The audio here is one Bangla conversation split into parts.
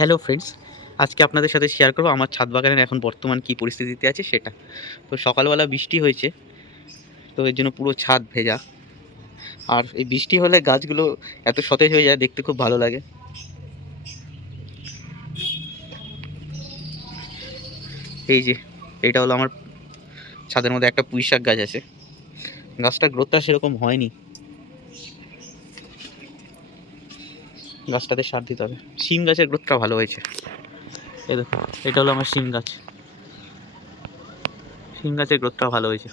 হ্যালো ফ্রেন্ডস, আজকে আপনাদের সাথে শেয়ার করব আমার ছাদ বাগানের এখন বর্তমান কী পরিস্থিতিতে আছে সেটা। তো সকালবেলা বৃষ্টি হয়েছে, তো এর জন্য পুরো ছাদ ভেজা। আর এই বৃষ্টি হলে গাছগুলো এত সতেজ হয়ে যায়, দেখতে খুব ভালো লাগে। এই যে এইটা হলো আমার ছাদের মধ্যে একটা পুঁই শাক গাছ আছে। গাছটার গ্রোথটা সেরকম হয়নি, গাছটাতে সার দিতে হবে। শিম গাছের গ্রোথটা ভালো হয়েছে। এই দেখো, এটা হলো আমার শিম গাছ। শিম গাছের গ্রোথটা ভালো হয়েছে।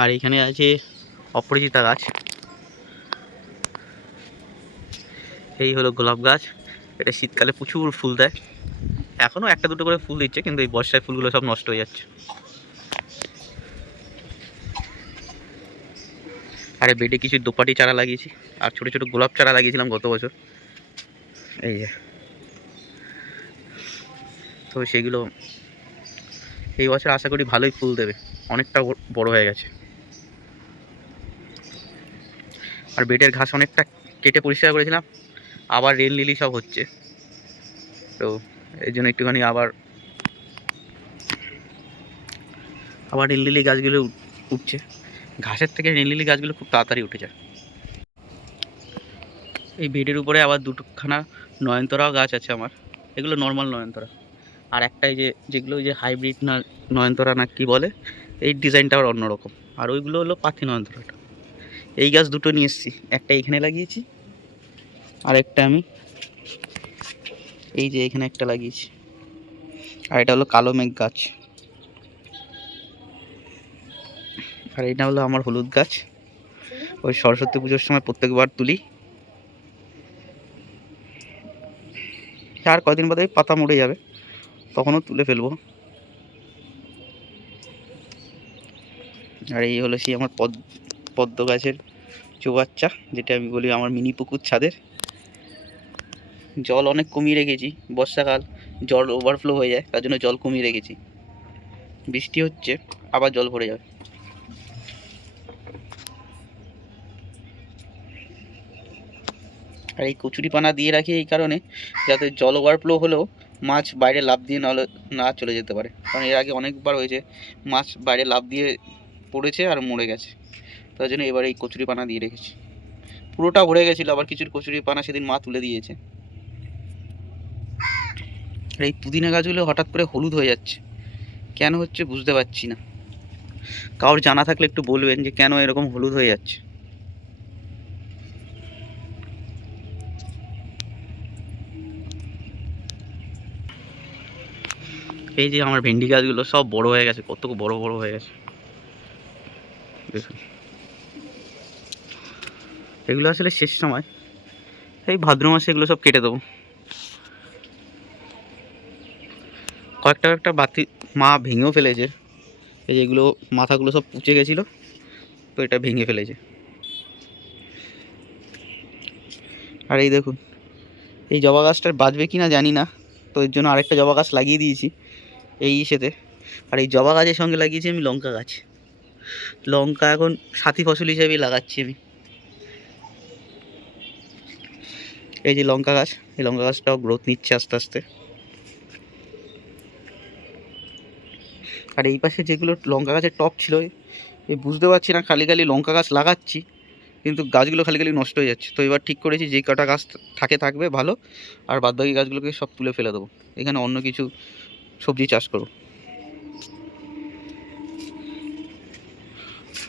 আর এখানে আছে অপরাজিতা গাছ। এই হলো গোলাপ গাছ, এটা শীতকালে প্রচুর ফুল দেয়। এখনও একটা দুটো করে ফুল দিচ্ছে, কিন্তু এই বর্ষায় ফুলগুলো সব নষ্ট হয়ে যাচ্ছে। আরে বেডে কিছু দোপাটি চারা লাগিয়েছি, আর ছোটো ছোটো গোলাপ চারা লাগিয়েছিলাম গত বছর। এই যে, তো সেগুলো এই বছর আশা করি ভালোই ফুল দেবে, অনেকটা বড় হয়ে গেছে। আর বেডের ঘাস অনেকটা কেটে পরিষ্কার করেছিলাম, আবার রেল লিলি সব হচ্ছে। তো এই জন্য একটুখানি আবার রেল লিলি গাছগুলো উঠছে। ঘাসের থেকে রেল লিলি গাছগুলো খুব তাড়াতাড়ি উঠে যায়। এই বেডের উপরে আবার দুটোখানা নয়নতারা গাছ আছে আমার। এগুলো নর্মাল নয়নতারা। আর একটাই যেগুলো ওই যে হাইব্রিড না নয়নতারা না কি বলে, এই ডিজাইনটা আবার অন্যরকম। আর ওইগুলো হলো পাতি নয়নতারাটা। এই গাছ দুটো নিয়ে এসেছি, একটা এখানে লাগিয়েছি, আর একটা আমি এই যে এখানে একটা লাগিয়েছি। আর এটা হলো কালো মেঘ গাছ। আর এটা হলো আমার হলুদ গাছ, ওই সরস্বতী পুজোর সময় প্রত্যেকবার তুলি। আর কয়দিন বাদে পাতা মরে যাবে, তখনও তুলে ফেলবো। আর এই হলো সেই আমার পদ্ম গাছের চৌবাচ্চা, যেটা আমি বলি আমার মিনি পুকুর ছাদের। জল অনেক কমিয়ে রেখেছি, বর্ষাকাল জল ওভারফ্লো হয়ে যায়, তার জন্য জল কমিয়ে রেখেছি। বৃষ্টি হচ্ছে আবার জল ভরে যাবে। আর এই কচুরি পানা দিয়ে রাখি এই কারণে, যাতে জল ওভারফ্লো হলেও মাছ বাইরে লাফ দিয়ে না চলে যেতে পারে। কারণ এর আগে অনেকবার হয়েছে মাছ বাইরে লাফ দিয়ে পড়েছে আর মরে গেছে। তার জন্য এবার এই কচুরি পানা দিয়ে রেখেছি। পুরোটা ভরে গেছিলো, আবার কিছু কচুরি পানা সেদিন মা তুলে দিয়েছে। আর এই পুদিনা গাছগুলো হঠাৎ করে হলুদ হয়ে যাচ্ছে, কেন হচ্ছে বুঝতে পারছি না। কারোর জানা থাকলে একটু বলবেন যে কেন এরকম হলুদ হয়ে যাচ্ছে। এই যে আমার ভেন্ডি গাছগুলো সব বড় হয়ে গেছে, কত বড় বড় হয়ে গেছে দেখুন। এগুলো আসলে শেষ সময়, এই ভাদ্র মাসে এগুলো সব কেটে দেবো। কয়েকটা বাতি মা ভেঙেও ফেলেছে। এই যে এগুলো মাথাগুলো সব পুচে গেছিলো, তো এটা ভেঙে ফেলেছে। আর এই দেখুন, এই জবা গাছটার বাঁচবে কি না জানি না, তো এর জন্য আরেকটা জবা গাছ লাগিয়ে দিয়েছি এই ইসেতে। আর এই জবা গাছের সঙ্গে লাগিয়েছি আমি লঙ্কা গাছ। লঙ্কা এখন সাথী ফসল হিসেবেই লাগাচ্ছি আমি। এই যে লঙ্কা গাছ, এই লঙ্কা গাছটাও গ্রোথ নিচ্ছে আস্তে আস্তে। আর এই পাশে যেগুলো লঙ্কা গাছের টপ ছিল, এই বুঝতে পারছি না, খালি খালি লঙ্কা গাছ লাগাচ্ছি কিন্তু গাছগুলো খালি খালি নষ্ট হয়ে যাচ্ছে। তো এবার ঠিক করেছি যেই কটা গাছ থাকবে ভালো, আর বাদবাকি গাছগুলোকে সব তুলে ফেলে দেবো, এখানে অন্য কিছু সবজি চাষ করব।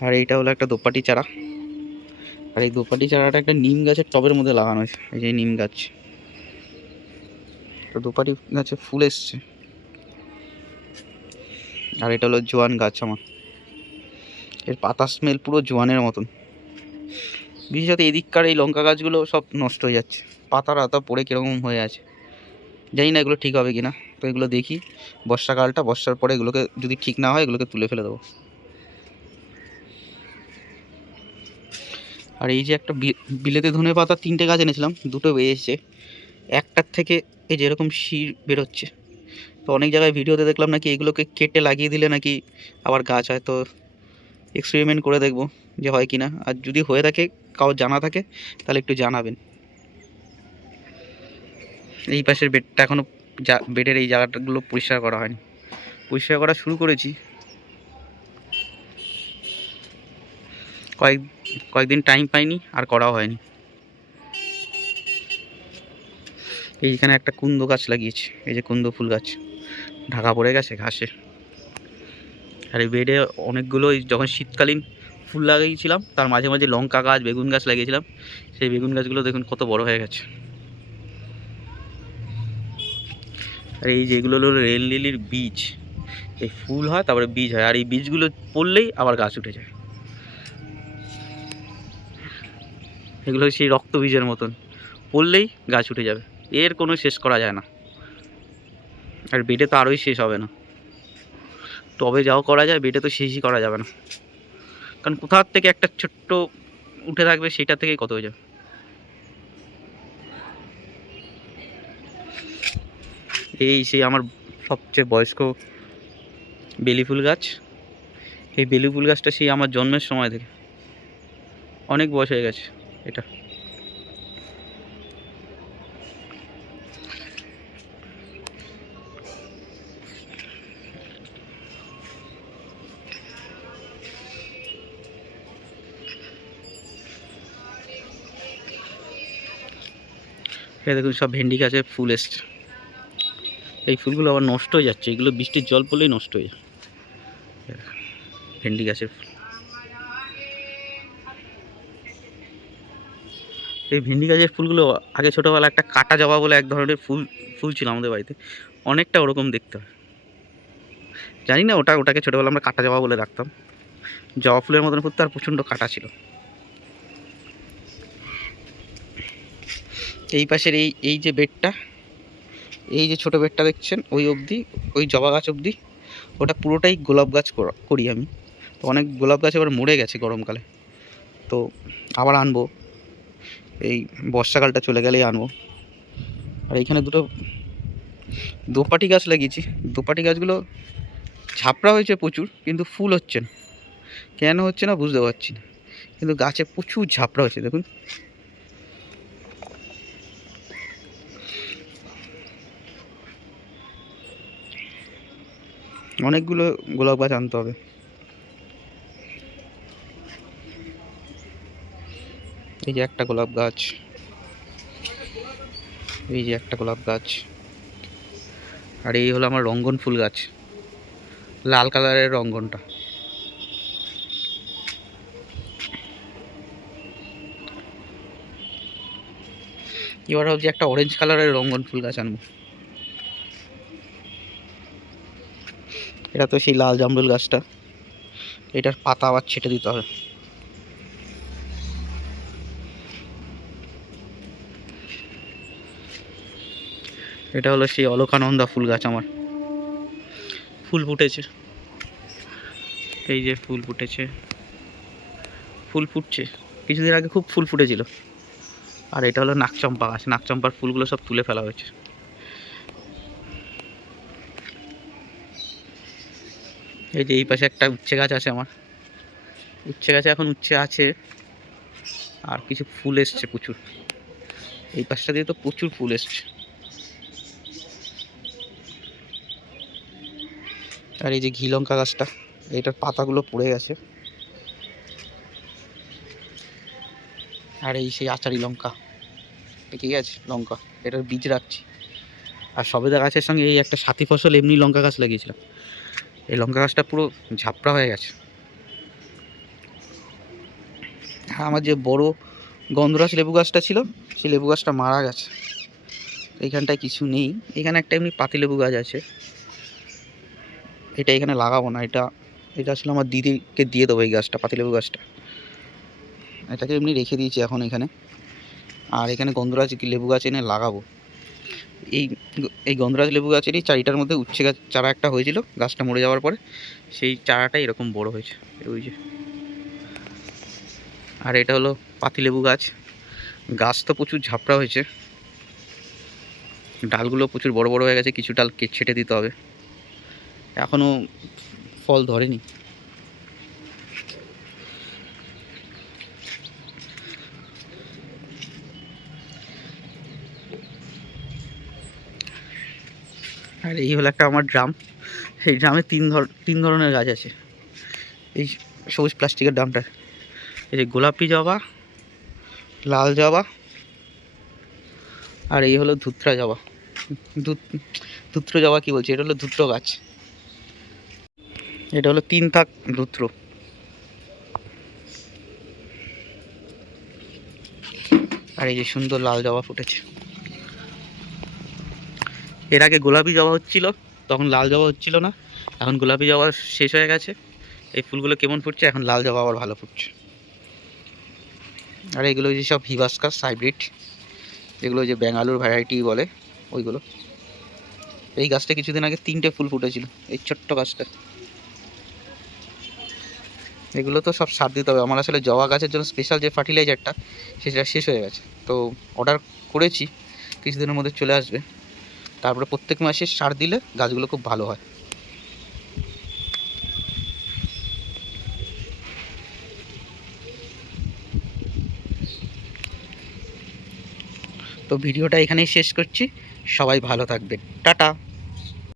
আর এইটা হলো একটা দোপাটি চারা। আর এই দোপাটি চারাটা একটা নিম গাছের টবের মধ্যে লাগানো হয়েছে। এই যে নিম গাছ, তো দোপাটি গাছে ফুল এসছে। আর এটা হলো জোয়ান গাছ আমার, এর পাতা স্মেল পুরো জোয়ানের মতন। বিশেষত এদিককার এই লঙ্কা গাছগুলো সব নষ্ট হয়ে যাচ্ছে, পাতা রাতা পড়ে কীরকম হয়ে আছে, জানি না এগুলো ঠিক হবে কি না। তো এগুলো দেখি বর্ষার পরে এগুলোকে যদি ঠিক না হয় এগুলোকে তুলে ফেলে দেবো। আর এই যে একটা বিলেতে ধনে পাতা 3টে গাছ এনেছিলাম, 2টো বেরিয়েছে। একটার থেকে এই যে এরকম শির বেরোচ্ছে। তো অনেক জায়গায় ভিডিওতে দেখলাম নাকি এগুলোকে কেটে লাগিয়ে দিলে নাকি আবার গাছ হয়। তো এক্সপেরিমেন্ট করে দেখবো যে হয় কি না, আর যদি হয়ে থাকে কারোর জানা থাকে তাহলে একটু জানাবেন। এই পাশের বেডটা এখনও বেডের এই জায়গাটাগুলো পরিষ্কার করা হয়নি, পরিষ্কার করা শুরু করেছি, কয়েকদিন টাইম পাইনি আর করাও হয়নি। এইখানে একটা কুন্দ গাছ লাগিয়েছি, এই যে কুন্দ ফুল গাছ ঢাকা পড়ে গেছে ঘাসে। আর এই বেডে অনেকগুলো যখন শীতকালীন ফুল লাগিয়েছিলাম তার মাঝে মাঝে লঙ্কা গাছ, বেগুন গাছ লাগিয়েছিলাম, সেই বেগুন গাছগুলো দেখুন কত বড় হয়ে গেছে। আর এই যেগুলো হলো রেল লিলির বীজ, এই ফুল হয় তারপরে বীজ হয়, আর এই বীজগুলো পড়লেই আবার গাছ উঠে যায়। এগুলো সেই রক্ত বীজের মতন, পড়লেই গাছ উঠে যাবে, এর কোনো শেষ করা যায় না। আর বেডে তো আরোই শেষ হবে না, টবে যাও করা যায়, বেডে তো শেষই করা যাবে না, কারণ কোথার থেকে একটা ছোট্ট উঠে থাকবে সেটা থেকেই কত হয়ে যাবে। এই সেই আমার সবচেয়ে বয়স্ক বেলি ফুল গাছ, এই বেলি ফুল গাছটা সেই আমার জন্মের সময় থেকে, অনেক বয়স হয়ে গেছে এটা। এই দেখুন সব ভেন্ডি গাছে ফুল এসছে, এই ফুলগুলো আবার নষ্ট হয়ে যাচ্ছে, এগুলো বৃষ্টির জল পড়লেই নষ্ট হয়ে যায়। ভেন্ডি গাছের ফুল, এই ভেন্ডি গাছের ফুলগুলো আগে ছোটোবেলা একটা কাটা জবা বলে এক ধরনের ফুল ছিল আমাদের বাড়িতে, অনেকটা ওরকম দেখতে হয়, জানি না ওটাকে ছোটোবেলা আমরা কাটা জবা বলে রাখতাম। জবা ফুলের মতন ফুল, আর প্রচণ্ড কাটা ছিল। এই পাশের এই যে বেডটা, এই যে ছোটো বেডটা দেখছেন ওই অবধি, ওই জবা গাছ অবধি, ওটা পুরোটাই গোলাপ গাছ করি আমি। তো অনেক গোলাপ গাছ এবার মরে গেছে গরমকালে, তো আবার আনবো, এই বর্ষাকালটা চলে গেলেই আনবো। আর এইখানে দুটো দোপাটি গাছ লাগিয়েছি, দোপাটি গাছগুলো ঝাপড়া হয়েছে প্রচুর, কিন্তু ফুল হচ্ছে না, কেন হচ্ছে না বুঝতে পারছি না, কিন্তু গাছে প্রচুর ঝাপড়া হয়েছে দেখুন। অনেকগুলো গোলাপ গাছ আনতে হবে। এই যে একটা গোলাপ গাছ, এই যে একটা গোলাপ গাছ, আর এই হলো আমার রঙ্গন ফুল গাছ, লাল কালারের রঙ্গনটা। এবার হচ্ছে একটা অরেঞ্জ কালারের রঙ্গন ফুল গাছ আনবো। এটা তো সেই লাল জামরুল গাছটা, এটার পাতা আবার ছেটে দিতে হবে। এটা হলো সেই অলকানন্দা ফুল গাছ, আমার ফুল ফুটেছে, এই যে ফুল ফুটেছে, ফুল ফুটছে, কিছুদিন আগে খুব ফুল ফুটেছিল। আর এটা হলো নাকচম্পা গাছ, নাকচম্পার ফুলগুলো সব তুলে ফেলা হয়েছে। এই যে এই পাশে একটা উচ্ছে গাছ আছে আমার, উচ্ছে গাছে এখন উচ্ছে আছে, আর কিছু ফুল এসছে প্রচুর, এই পাশটা দিয়ে তো প্রচুর ফুল এসছে। আর এই যে ঘি লঙ্কা গাছটা, এইটার পাতাগুলো পড়ে গেছে। আর এই সেই আচারি লঙ্কা, ঠিক আছে লঙ্কা, এটার বীজ রাখছি। আর সবেদা গাছের সঙ্গে এই একটা সাথী ফসল এমনি লঙ্কা গাছ লাগিয়েছিলাম, এই লঙ্কা গাছটা পুরো ঝাপড়া হয়ে গেছে। আমার যে বড় গন্ধরাজ লেবু গাছটা ছিল, সেই লেবু গাছটা মারা গেছে, এইখানটায় কিছু নেই। এখানে একটা এমনি পাতি লেবু গাছ আছে, এটা এখানে লাগাবো না, এটা আসলে আমার দিদিকে দিয়ে দেবো এই গাছটা, পাতিলেবু গাছটা, এটাকে এমনি রেখে দিয়েছি এখন এখানে। আর এখানে গন্ধরাজ লেবু গাছ এনে লাগাবো। এই এই গন্ধরাজ লেবু গাছেরই চারিটার মধ্যে উচ্ছে গাছ চারা একটা হয়েছিল, গাছটা মরে যাওয়ার পরে সেই চারাটাই এরকম বড় হয়েছে, ওই যে। আর এটা হলো পাতিলেবু গাছ, গাছ তো প্রচুর ঝাপড়া হয়েছে, ডালগুলো প্রচুর বড় বড় হয়ে গেছে, কিছু ডাল ছেটে দিতে হবে, এখনও ফল ধরেনি। আর এই হলো একটা আমার ড্রাম। এই ড্রামে তিন ধরনের গাছ আছে। এই সবুজ প্লাস্টিকের ড্রামটা, এই যে গোলাপি জবা, লাল জবা, আর এই হলো ধুত্রা জবা। ধুত্র জবা কি বলছি, এটা হলো ধুত্র গাছ। এটা হলো 3 থাক ধুত্র। আর এই যে সুন্দর লাল জবা ফুটেছে। এর আগে গোলাপি জবা হচ্ছিল, তখন লাল জবা হচ্ছিল না। এখন গোলাপি জবা শেষ হয়ে গেছে। এই ফুলগুলো কেমন ফুটছে, এখন লাল জবা আবার ভালো ফুটছে। আর এগুলো যে সব হিবাস্কাস হাইব্রিড, যেগুলো যে ব্যাঙ্গালোর ভ্যারাইটি বলে ওইগুলো। এই গাছটা কিছুদিন আগে 3টে ফুল ফুটেছিল, এই ছোট্ট গাছটা। এগুলো তো সব সার দিতে হবে। আমার আসলে জবা গাছের জন্য স্পেশাল যে ফার্টিলাইজারটা, সেটা শেষ হয়ে গেছে। তো অর্ডার করেছি, কিছুদিনের মধ্যে চলে আসবে। তারপরে প্রত্যেক মাসে সার দিলে গাছগুলো খুব ভালো হয়। তো ভিডিওটা এখানেই শেষ করছি। সবাই ভালো থাকবেন, টাটা।